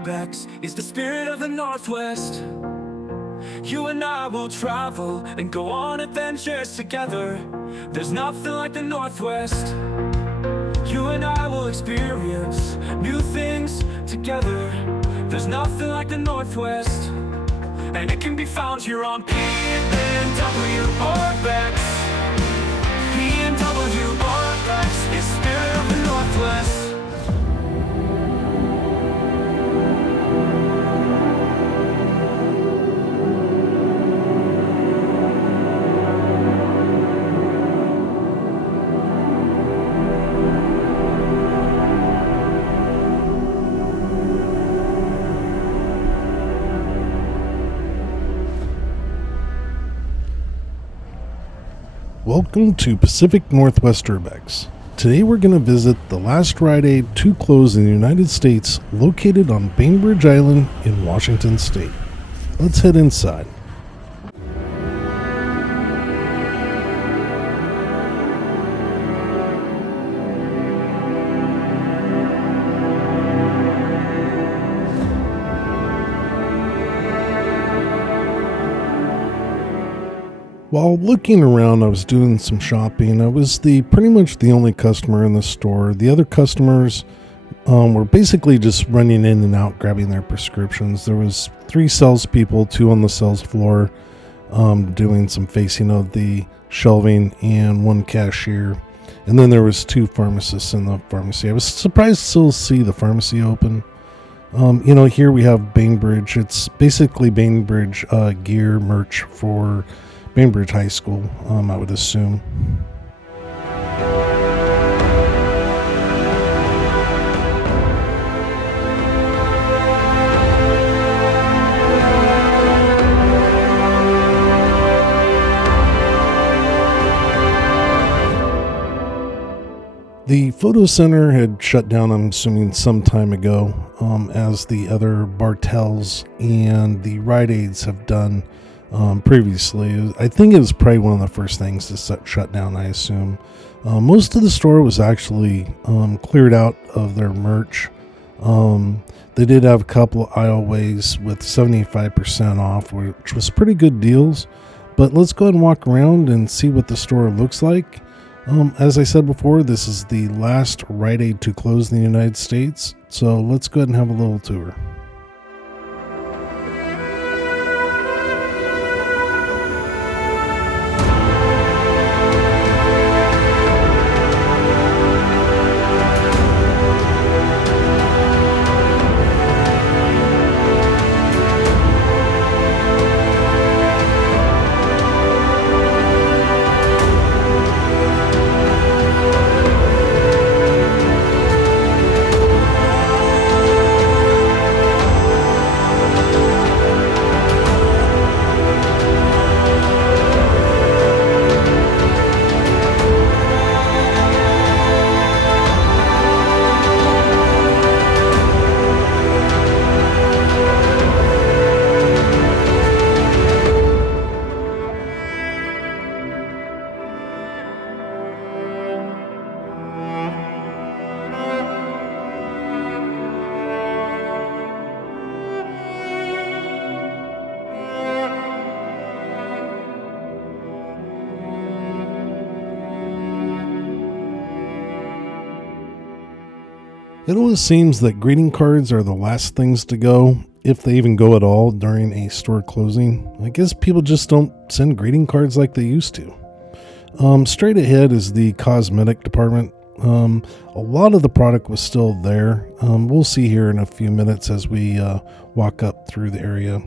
Urbex is the spirit of the Northwest. You and I will travel and go on adventures together. There's nothing like the Northwest. You and I will experience new things together. There's nothing like the Northwest. And it can be found here on PNWURBEX. PNWURBEX is spirit of the Northwest. Welcome to Pacific Northwest Urbex. Today we're going to visit the last Rite Aid to close in the United States, located on Bainbridge Island in Washington State. Let's head inside. While looking around, I was doing some shopping. I was pretty much the only customer in the store. The other customers were basically just running in and out, grabbing their prescriptions. There was 3 salespeople, 2 on the sales floor, doing some facing of the shelving, and 1 cashier. And then there was 2 pharmacists in the pharmacy. I was surprised to still see the pharmacy open. Here we have Bainbridge. It's basically Bainbridge gear merch for Bainbridge High School, I would assume. The photo center had shut down, I'm assuming, some time ago, as the other Bartels and the Rite Aids have done previously. I think it was probably one of the first things to shut down, I assume. Most of the store was actually cleared out of their merch. They did have a couple of aisleways with 75% off, which was pretty good deals. But let's go ahead and walk around and see what the store looks like. As I said before, this is the last Rite Aid to close in the United States. So let's go ahead and have a little tour. It always seems that greeting cards are the last things to go, if they even go at all, during a store closing. I guess people just don't send greeting cards like they used to. Straight ahead is the cosmetic department. A lot of the product was still there. We'll see here in a few minutes as we walk up through the area.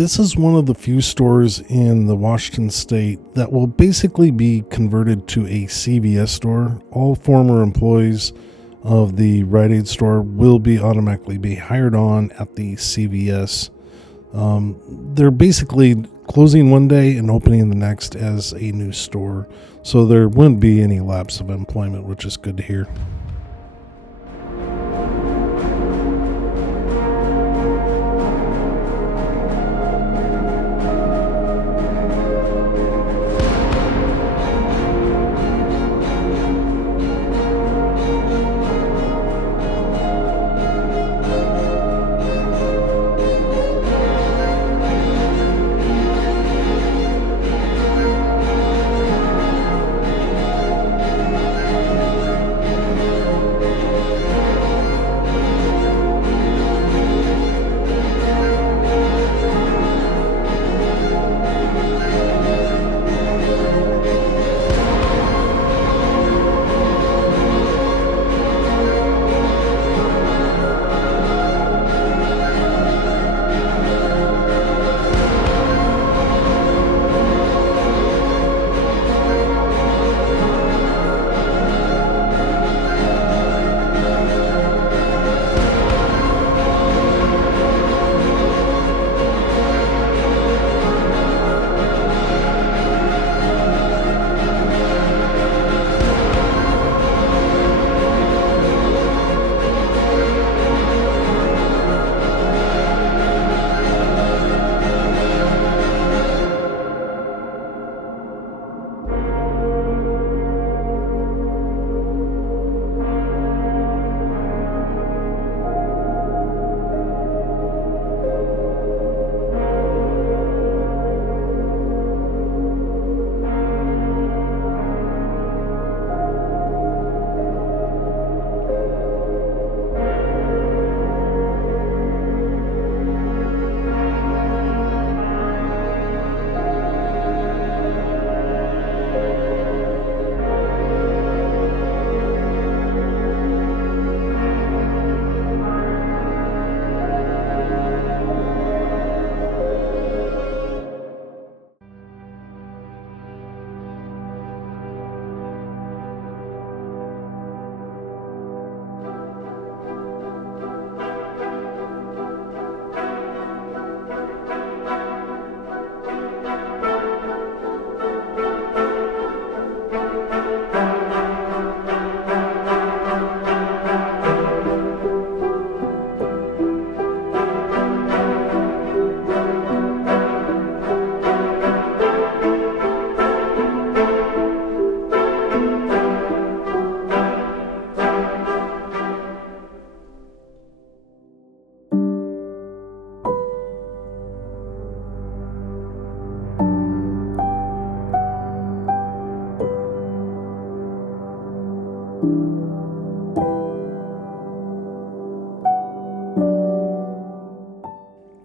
this is one of the few stores in the Washington state that will basically be converted to a CVS store. All former employees of the Rite Aid store will be automatically be hired on at the CVS. They're basically closing one day and opening the next as a new store, so there wouldn't be any lapse of employment, which is good to hear.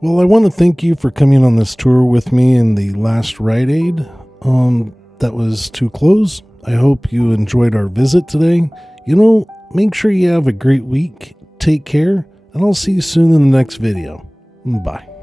Well, I want to thank you for coming on this tour with me in the last Rite Aid that was to close. I hope you enjoyed our visit today. Make sure you have a great week. Take care, and I'll see you soon in the next video. Bye.